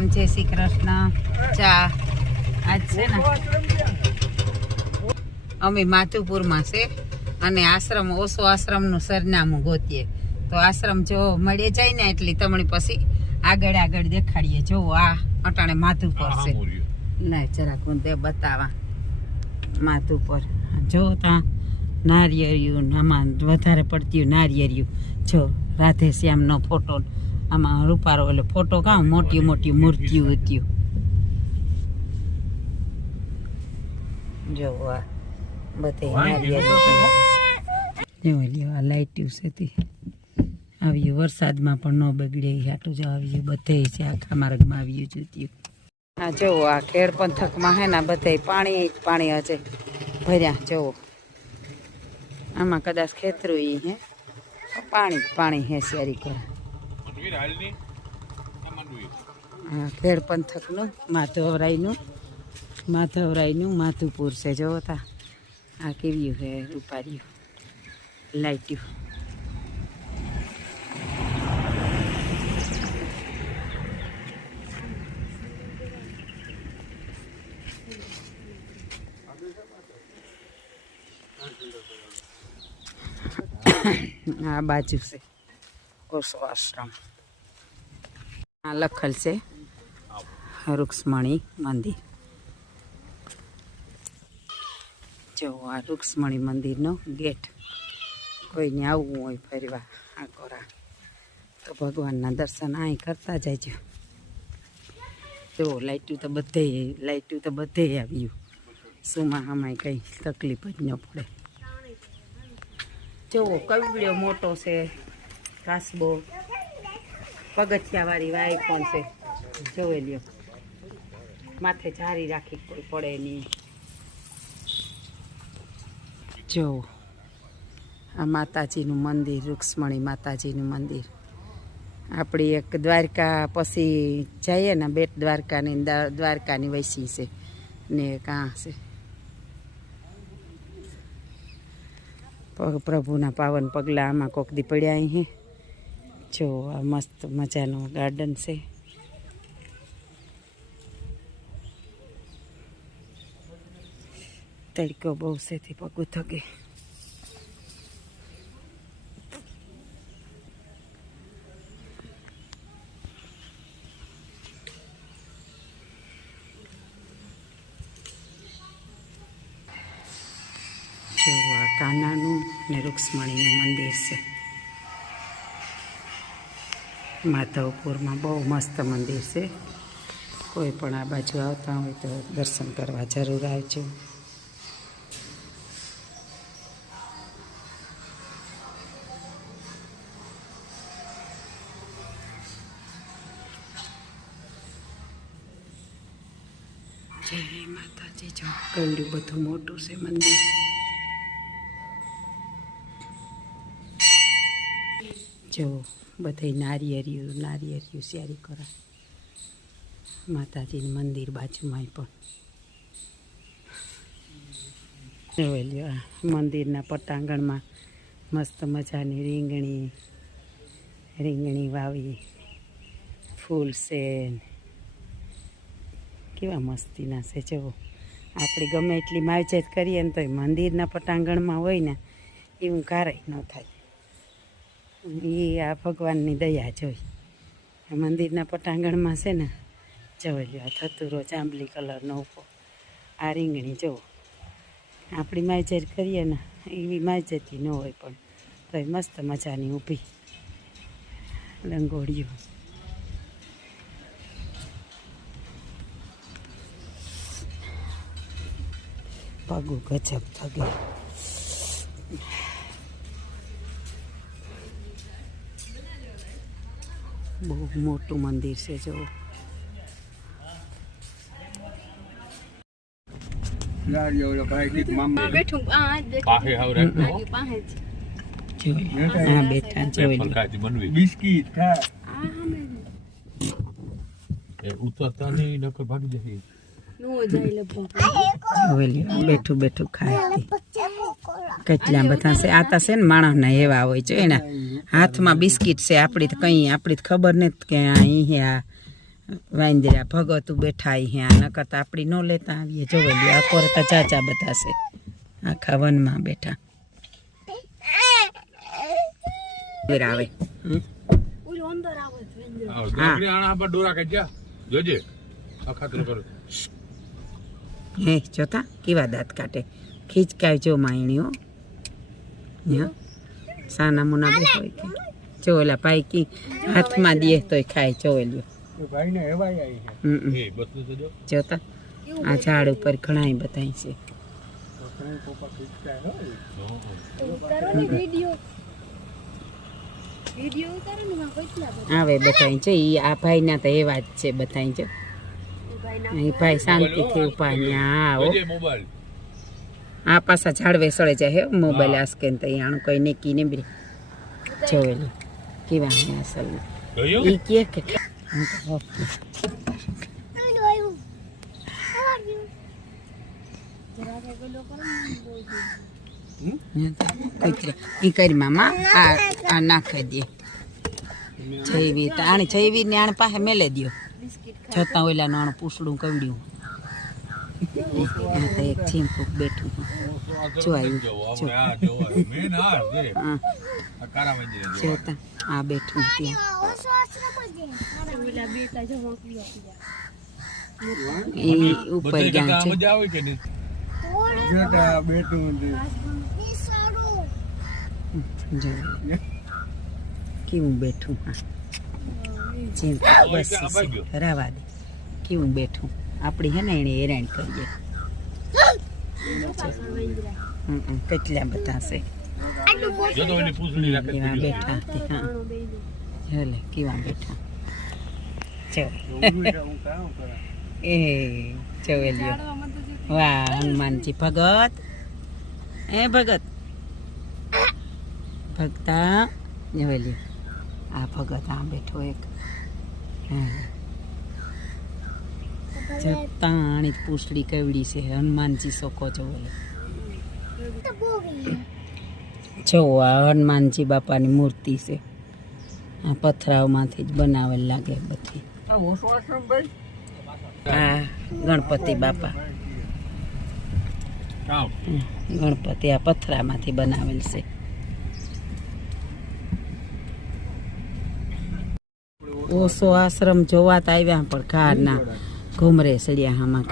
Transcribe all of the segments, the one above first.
રામ, જય શ્રી કૃષ્ણ. ચા આજ છે ને અમે માધુપુરમાં છે અને આશ્રમ ઓશો આશ્રમનું સરનામું ગોતીએ તો આશ્રમ જો મળી જાય ને એટલી તમને પછી આગળ આગળ દેખાડીએ. જોવો આ અટાણે માધુપુર છે. ના જરાક હું તે બતાવા માધુપુર જો ત્યાં નારિયેળિયું આમાં વધારે પડતી નારિયેળિયું જો રાધે શ્યામનો ફોટો આમાં રૂપારો એટલે ફોટો કાં મોટી મોટી મૂર્તિઓ હતી. જો આ બધે નારિયેળિયું જો લ્યો આ લાઈટ્યું છે તે આવ્યું વરસાદમાં પણ ન બગડે આટલું જ આવ્યું બધે છે આખા માર્ગમાં આવ્યું જોત્યું. હા જોવો આ ખેડ પંથકમાં હે ને બધે પાણી પાણી હશે ભર્યા. જોવો આમાં કદાચ ખેતરું ઈ હે પાણી પાણી હે શેરી કરે. હા ખેડ પંથકનું માધવરાયનું માધુપુર છે. જોવો તા આ કેવ્યું હે રૂપાર્યું લાઈટ્યું. આ બાજુ છે ઓશો આશ્રમ. આ લખેલ છે રૂક્ષ્મણી મંદિર. જો આ રૂક્ષ્મણી મંદિરનો ગેટ. કોઈને આવવું હોય ફરવા આ કોરા તો ભગવાનના દર્શન અહીં કરતા જજો. જો લાઈટું તો બધે આવ્યું. સુમાં આમાં કંઈ તકલીફ જ ન પડે. જોવો કવડ્યો મોટો છે કાસબો પગથિયાવાળી વાય પણ છે. જોવે લ્યો માથે જારી રાખી કોઈ પડે નહીં. જો આ માતાજીનું મંદિર રૂક્ષ્મણી માતાજીનું મંદિર. આપણી એક દ્વારકા પછી જઈએ ને બેટ દ્વારકાની વૈસી છે ને કાં છે પ્રભુના પાવન પગલાં આમાં કોક દી પડ્યા અહીં. જો આ મસ્ત મજાનું ગાર્ડન છે. તડકો બહુ છે પગું થકે. કાનાનું ને રૂક્ષ્મણીનું મંદિર છે માધવપુરમાં. બહુ મસ્ત મંદિર છે. કોઈ પણ આ બાજુ આવતા હોય તો દર્શન કરવા જરૂર આવજો. જય માતાજી. જો કયું બધું મોટું છે મંદિર. જો બધે નારિયેળિયું શેરી કરે. માતાજીનું મંદિર બાજુમાં પણ જોઈ લ્યો. આ મંદિરના પટાંગણમાં મસ્ત મજાની રીંગણી વાવી ફૂલ છે. કેવા મસ્તીના છે. જુઓ આપણે ગમે એટલી માવજત કરીએ ને તો મંદિરના પટાંગણમાં હોય ને એવું કાંઈ ન થાય. એ આ ભગવાનની દયા જોઈ. મંદિરના પટાંગણમાં છે ને જોઈ લ્યો આ થતુરો જાંબલી કલરનો ઉભો. આ રીંગણી જુઓ આપણી માવજત કરીએ ને એવી માવજતી ન હોય પણ તો મસ્ત મજાની ઊભી લંગોડીઓ. પગું ગજબ થગે. બહુ મોટું મંદિર છે. જો બેઠું બેઠું ખાય. કેટલા બધા છે. આ તો છે ને માણસના એવા હોય છે. એના હાથમાં બિસ્કીટ છે. આપણી તો કંઈ આપણી ખબર નથી કે અહીં વાંદરા ભગતું બેઠા અહીંયા નકર તો આપણી ન લેતા આવીએ જોવેલી આ કોરતા ચાચા બતાશે આખા વનમાં બેઠા આવે હે જોતા કેવા દાંત કાઢે ખીચકાય જો માયણીઓ સાના મુના બે હોય કે જો ઓલા પાઈકી હાથમાં દે તોય ખાય ચોવેલ્યો જોતા આ ઝાડ ઉપર ઘણા બતાય છે આવે બતાય છે ઈ આ ભાઈ ના તો એવા જ છે બતાય છે એ ભાઈ શાંતિથી ઉભા ન્યા આવો આ પાછા ઝાડવે સળે જાય મોબાઈલ આસકે તો આનું કઈ નેકી ને બી જોયેલું કેવા હે અસલ ઈ કે ઈ કરી મામા આ નાખી દે જૈવી તો આને જૈવી ને આને પાસે મેલે દો છતાં ઓલા નાનું પૂછડું કવડ્યું એક ચીમકું બેઠું જો જોતા આ બેઠું ત્યાં ઉપર ગયા છે કેવું બેઠું બસ રાવા દે કેવું બેઠું આપણી હે ને એને હેરાન કરીએ કેટલા બતાશે કેવા બેઠા હેલે કેવા બેઠા એ ચોવેલ્યો વાહ હનુમાનજી ભગત એ ભગત ભગતા જોવેલ્યો આ ભગત આ બેઠો એક જતાણી પૂછડી કેવડી છે હનુમાનજી સોકો જોવેલો જો આ હનુમાનજી બાપાની મૂર્તિ છે આ પથરાવમાંથી જ બનાવેલ લાગે બધી આ ગણપતિ બાપા ગણપતિ આ પથરામાંથી બનાવેલ છે ઓસો આશ્રમ જોવા તો આવ્યા પણ કાર ના ઘુમરે સળિયા હામાં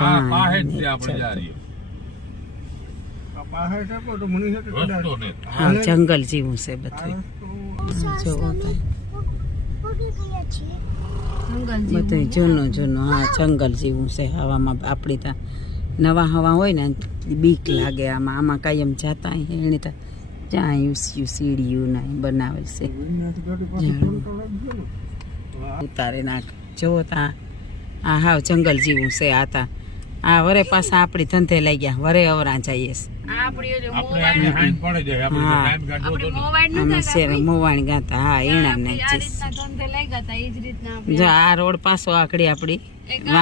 હા જંગલ જેવું છે બધું બધું જૂનું જૂનું હા જંગલ જેવું છે હવામાં આપણી ત્યાં નવા હવા હોય ને બીક લાગે આમાં આમાં કાયમ જાતા એને તો જ્યાં યુસ્યું સીડીયું ના બનાવેલ છે ઉતારે નાખ જો તા આ હાવ જંગલ જેવું છે આ તા આ વરે પાછા આપણી ધંધે લઈ ગયા વરે અવરા જઈએ મોવાણ ગાતા હા એના ને જો આ રોડ પાછો આકડી આપડી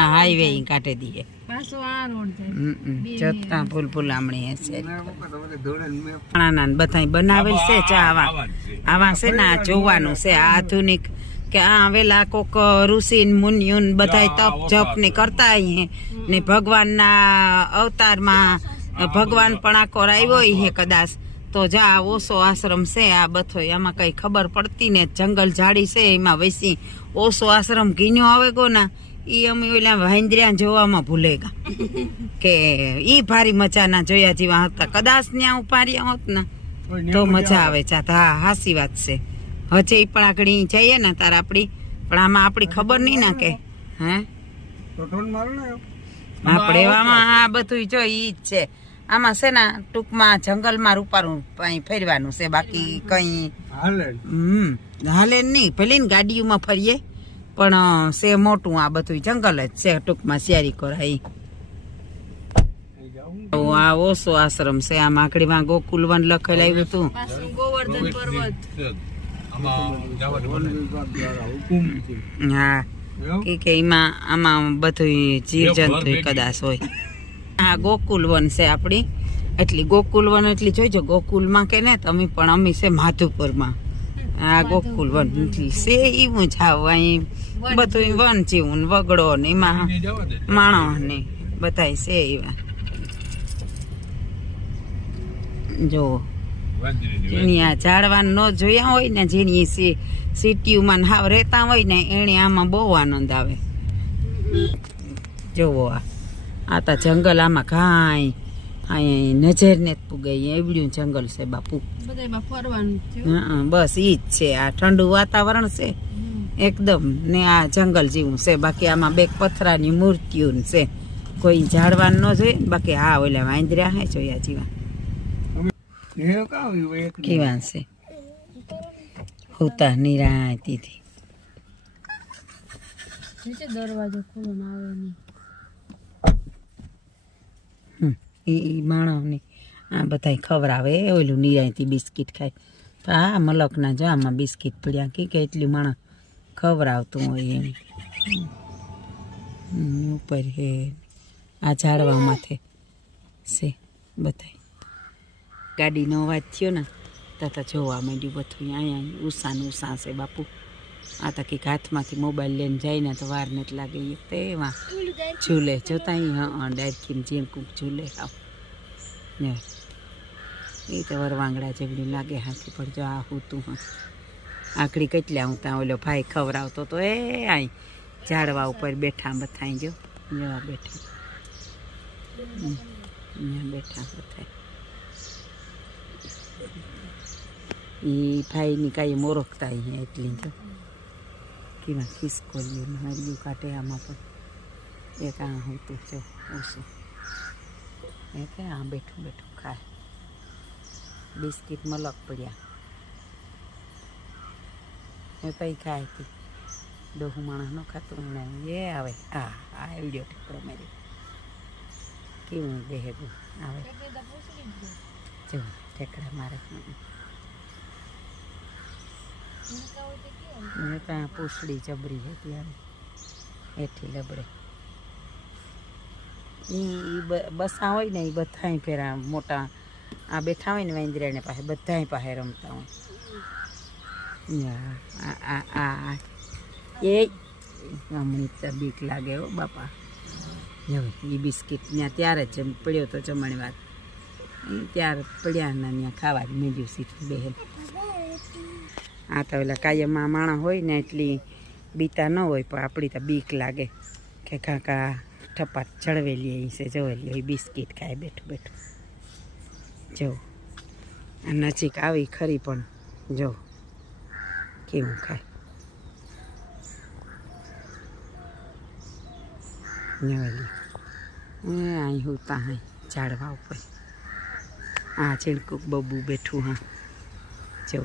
હાઈવે કાઢી દઈએ જતા ફૂલ ફૂલામણી હશે બધા બનાવેલ છે ચા આવા છે ને આ જોવાનું છે આ આધુનિક કે આ વેલા કોક ઋષિ મુનિયુન બધા તપ જપ ને કરતા અહીંયા ને ભગવાનના અવતારમાં ભગવાન પણ આખો આવ્યો હે કદાચ તો જા ઓસો આશ્રમ છે આ બધો આમાં કઈ ખબર પડતી ને જંગલ ઝાડી છે એમાં વૈસી ઓસો આશ્રમ ગીન્યો આવે ગો ના ઈ અમે ઓલા વાંદર્યા જોવામાં ભૂલે ગયા કે ઈ ભારી મજા ના જોયા જેવા હતા કદાચ ત્યાં ઉપાડ્યા હોત ને તો મજા આવે ચાત હા હાસી વાત છે હજે પણ આગળ જઈએ ને તાર આપડી પણ આમાં આપડી ખબર નહીં ના કે હે આપણે એવામાં આ બધું જો ઈ જ છે આમાં છે ને ટૂંકમાં જંગલમાં રૂપારું ફેરવાનું છે બાકી કઈ હાલે નહીં ભલે ને ગાડીઓમાં ફરીએ પણ છે મોટું આ બધું જંગલ જ છે ટૂંકમાં શિયારી કોરાઈ આ ઓસો આશ્રમ છે આ માકડીમાં ગોકુલવન લખેલ આવ્યું હતું ગોવર્ધન પર્વત હા કે એમાં આમાં બધું જીવજંતુ કદાચ હોય આ ગોકુલવન છે આપણી એટલી ગોકુલવન એટલી જોઈજો ગોકુલમાં કે ને તમે પણ અમે છે માધુપુરમાં આ ગોકુલ વન છે એવું જ આવ અહીં બધું વન જેવું ને વગડો ને એમાં માણસ ને બધા છે એવા જો જેની આ ઝાડવાન ન જોયા હોય ને જેની સિટીમાં હાવ રહેતા હોય ને એને આમાં બહુ આનંદ આવે જોવો આ તો જંગલ આમાં કાંઈ અહીં નજર ને પુગાઈ એવડ્યું જંગલ છે બાપુ હા બસ ઈ જ છે આ ઠંડુ વાતાવરણ છે એકદમ ને આ જંગલ જેવું છે બાકી આમાં બે પથરાની મૂર્તિઓ છે કોઈ ઝાડવાન ન જોઈએ બાકી હા ઓલા વાંદર્યા હે જોયા જીવા કેવા છે હોતા નિરાતીથી દરવાજો ખુલ્લો ના આવે નહીં એ માણસની આ બધા ખવડાવે ઓલું નિરાયતી બિસ્કીટ ખાય તો આ મલકના જો આમાં બિસ્કીટ પડ્યા કે એટલી માણસ ખવડાવતું હોય એમ ઉપર હે આ ઝાડવા માથે છે બધા ગાડીનો અવાજ થયો ને તો જોવા માંડ્યું બધું અહીંયા ઉષા છે બાપુ આ તો કંઈક હાથમાંથી મોબાઈલ લઈને જાય ને તો વાર નથી લાગે તે એમાં ઝૂલે જોતા હા ડાયરખીમ જેમ કૂક ઝૂલે આવ એ તો વરવાંગડા જેવડી લાગે હાથી પણ જો આ હું તું હા આકડી કેટલી હું ત્યાં ઓલો ભાઈ ખવડાવતો તો એ આઈ ઝાડવા ઉપર બેઠા બથાઈ જો જેવા બેઠા બેઠા બથાઈ એ ભાઈની કાંઈ મોરખતા અહીંયા એટલી જો કેવા ખિસકોલ્યું હરિયું કાઢે આમાં પણ એક આ હોતું છે ઓછું એ કે આ બેઠું બેઠું ખાય બિસ્કીટ મલક પડ્યા એ તઈ ખાય હતી ડોહું માણસ ન ખાતું ને એ આવે આ વિડીયો ઠીકડો મારી કેવું બેહેગું આવે જો ઠેકડા મારે ને ત્યાં પૂછડી જબરી હતી આવે એથી લબડે એ બસા હોય ને એ બધાય ફેરા મોટા આ બેઠા હોય ને વાંદરાને પાસે બધાય પાસે રમતા હોય એ હમણી તો બીક લાગે હો બાપા એ બિસ્કીટ ત્યાં ત્યારે જ પડ્યો તો જમણી વાત ત્યારે પડ્યા ને ત્યાં ખાવા જ મીંડ્યું સીધું બેહેલ આ તો પેલા કાયમમાં માણસ હોય ને એટલી બીતા ન હોય પણ આપણી તો બીક લાગે કે કાકા ઠપાટ ચડવેલી અહીં છે જોવેલી હોય બિસ્કીટ ખાય બેઠું બેઠું જો આ નજીક આવી ખરી પણ જો કેવું ખાય નવેલી અહીં હોતા હા ઝાડવા ઉપર આ ચીડકુક બબુ બેઠું હા જો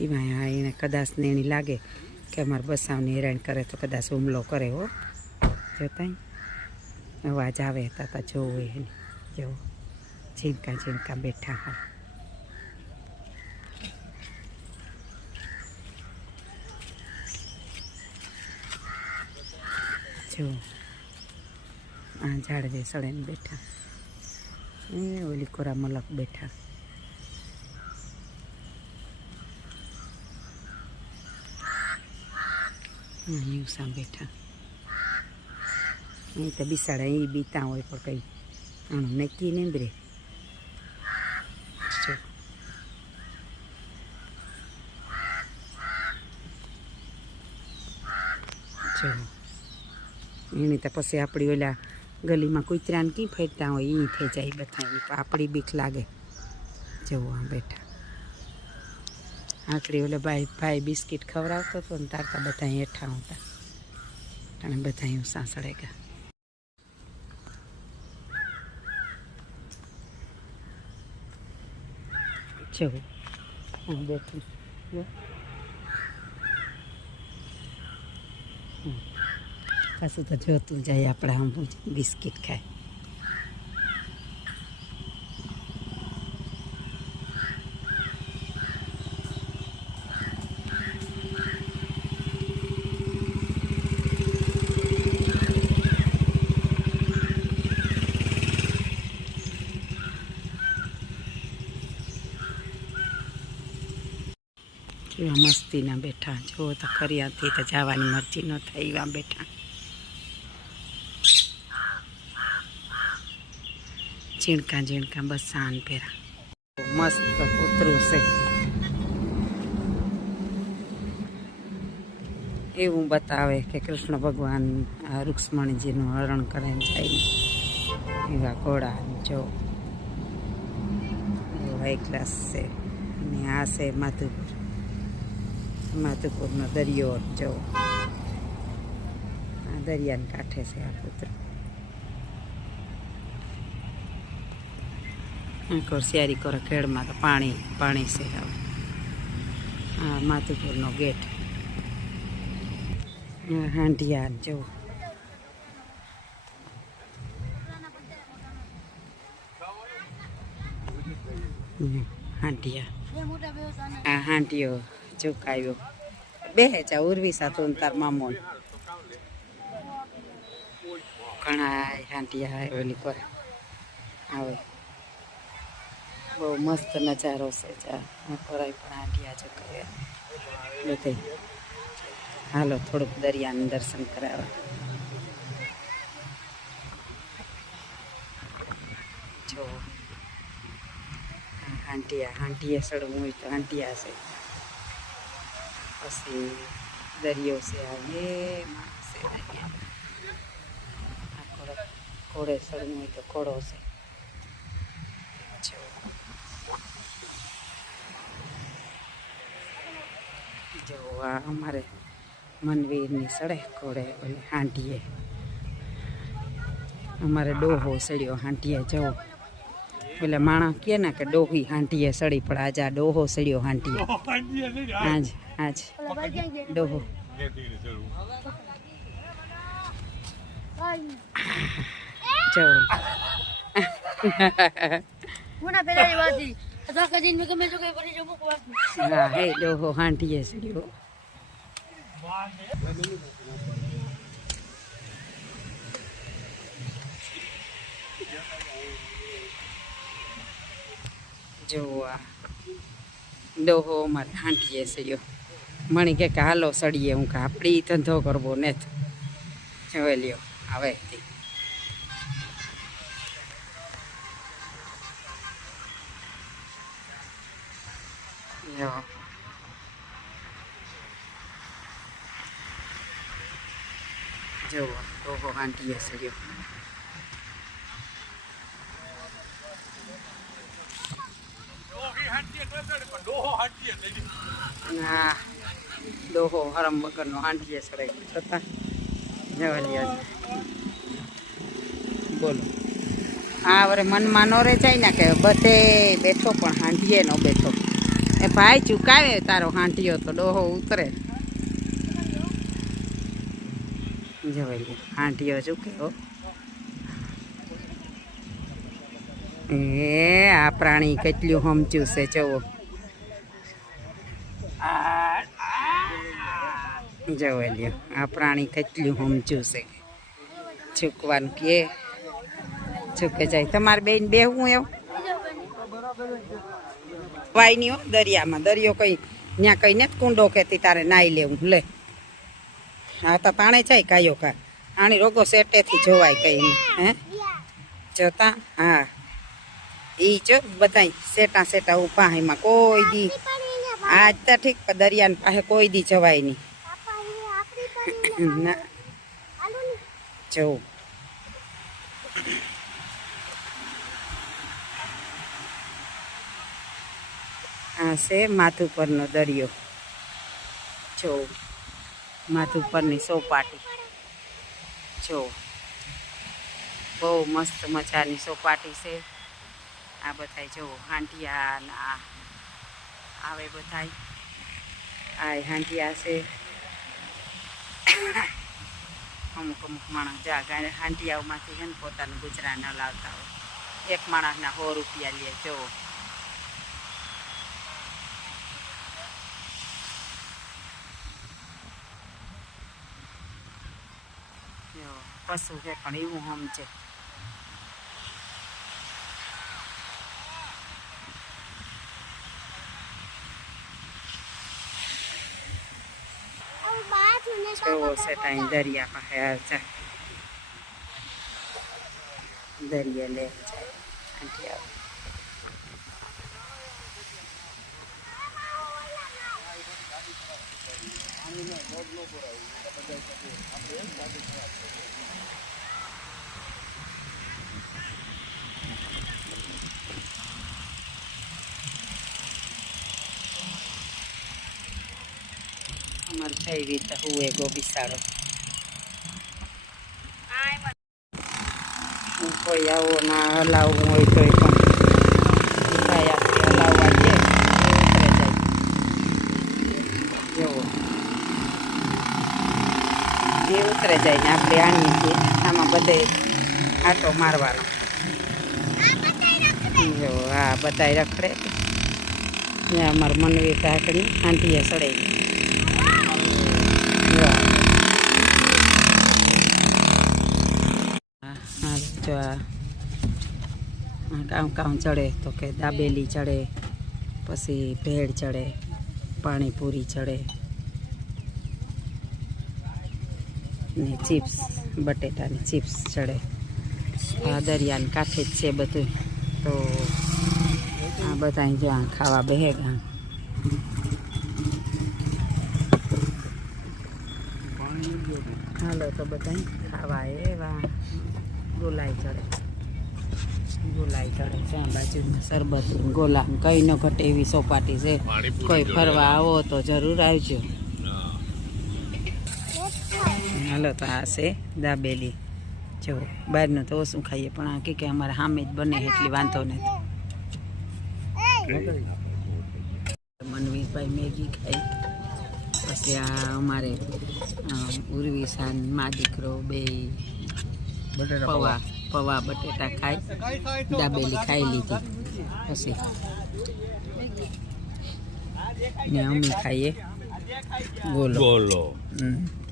કેવાય એને કદાચ ને એની લાગે કે અમારે બસાવને હેરાન કરે તો કદાચ હુમલો કરે હો જોતા અવાજ આવે તા જોવું એને જો ઝીણકા ઝીણકા બેઠા હા જો આ ઝાડવે સળેને બેઠા એ ઓલી કોરા મલક બેઠા યુસા બેઠા અહીં તો બિસાડા એ બીતા હોય પણ કંઈ આનું નક્કી નહીં રે જો એની તો પછી આપણી ઓલા ગલીમાં કૂતરાને કી ફેરતા હોય એ થઈ જાય બધા આપણી બીક લાગે જવું આમ બેઠા આખરી ઓલે ભાઈ બિસ્કીટ ખવડાવતો હતો ને તારતા બધા હેઠા હતા અને બધા હું સાંસળે ગયા જવું હું બેઠું પાછું તો જોતું જાય આપણે આમ બિસ્કીટ ખાય કેવા મસ્તીના બેઠા જો તો ખરીયાથી તો જવાની મરજી ન થાય એવા બેઠા. ઝીણકા ઝીણકા બસ સાન પહેરા મસ્ત કૂતરું છે. એવું બતાવે કે કૃષ્ણ ભગવાન આ રૂક્ષ્મણીજીનું હરણ કરીને જાય એવા ઘોડા જો હાઈ ક્લાસ છે. અને આ છે માધુપુર, માધુપુરનો દરિયો જો આ દરિયાને કાંઠે છે આ કૂતરું. શિયારી કરો ખેડમાં તો પાણી પાણી છે. આ માધુપુરનો ગેટ. હાંડિયા જો હાંડિયા આ હાંડિયો ચુકાયો બે જા ઉર્વી સાથે તાર મામો ઘણા હાંડિયા ઓલી કરે આવે. બહુ મસ્ત નજારો છે. જા કોરાય પણ હાંડિયા ચુકાયા બધે. હાલો થોડુંક દરિયાનું દર્શન કરાવવા. જો હાંટિયા હાંટિયા સડવું હોય તો હાંટિયા છે. પછી દરિયો છે આવે માણસ છે દરિયા. ઘોડે સડવું હોય તો ઘોડો છે. જો આ અમારે મનવીરની સડે ઘોડે ઓલે હાંટીએ. અમારે ડોહો સડ્યો હાંટીએ. જવો એટલે માણસ કહે ને કે ડોહી હાંટીએ સડી, પણ આજે આ ડોહો સડ્યો હાંટીએ. આજ આજ ડોહો જવો. હા હે ડોહો હાંટીએ સડ્યો. જો આ ડોહો અમારે હાંટીએ સડ્યો. મણી કે હાલો સડીએ. હું કે આપણી ધંધો કરવો ને હવે લ્યો આવે. જો ડોહો હાંટીએ સડ્યો. હા ડોહો હરમ વગરનો હાંટીએ સડે છતાં જવા. બોલો હા વરે મનમાં નો રે જાય ને કે બધે બેઠો પણ હાંટીએ નો બેઠો. એ ભાઈ ચુકાવે તારો હાંટીયો તો ડોહો ઉતરે. જવાય હાંટીયો ચૂકે હો. એ આ પ્રાણી કેટલું હમચું છે જવો. જવાય લ્યો આ પ્રાણી કેટલું હમચું છે. ચૂકવાનું કે ચૂકે જાય. તમારે બેન બેહવું એવું વાય નહીં હો દરિયામાં. દરિયો કઈ ત્યાં કઈ ને કુંડો કહેતી તારે નાઈ લેવું લે. હા તો તાણે જાય કાયો કા. આની રોગો સેટેથી જોવાય કઈ હે જોતા. હા ઈ જો બધાય સેટા સેટા ઉભા એમાં કોઈ દી આજ તો ઠીક દરિયાની પાસે કોઈ દી જવાય નહીં. ના જવું આ છે માધુપરનો દરિયો. જો માધુપરની સોપાટી જો બહુ મસ્ત મજાની સોપાટી છે. આ બધાય જો હાંડિયા ના આવે બધાય. આ હાંડિયા છે. અમુક અમુક માણસ જા હાંડિયાઓમાંથી છે ને પોતાનું ગુજરાન હલાવતા હોય. એક માણસના 100 રૂપિયા લે. જો પશુ છે પણ એવું સમજે. કેવો છે ત્યાં દરિયા પાસે જાય દરિયા લે જાય આંટી આવે અમારે થઈ રીતે હુએ ગોબીસાળો કોઈ આવો ના હલાવવું હોય તોય પણ ભાઈ હલાવવા છે જેવો જે ઉતરે જાય ને આપણે આણીએ છીએ આમાં બધે આટો મારવાનો જો હા બધાય રખડે ત્યાં અમારે મનવી કાકડી આંટીએ સડેલી જો આ કામ કામ ચડે તો કે દાબેલી ચડે પછી ભેળ ચડે પાણીપુરી ચડે ને ચિપ્સ બટેટાની ચિપ્સ ચડે આ દરિયાની કાંઠે જ છે બધું તો આ બધા જો આ ખાવા બેહેગા હાલો તો બધા ખાવા એવા ગોલાઈ ચડે છે આ બાજુમાં શરબત ગોલા કઈ ન ઘટે એવી સોપાટી છે કોઈ ફરવા આવો તો જરૂર આવજો હાલો તો આ છે દાબેલી જો બહારનું તો ઓછું ખાઈએ પણ આ કે અમારે સામે જ બને એટલી વાંધો નથી મનવીરભાઈ મેગી ખાઈ પછી આ અમારે ઉર્વિશાન મા દીકરો બે પૌવા બટેટા ખાઈ દાબેલી ખાઈ લીધી પછી ને અમે ખાઈએ ગોલો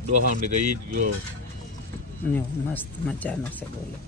ડોહાને તો ઈ જ ગયો ને મસ્ત મજાનો છે ગોલો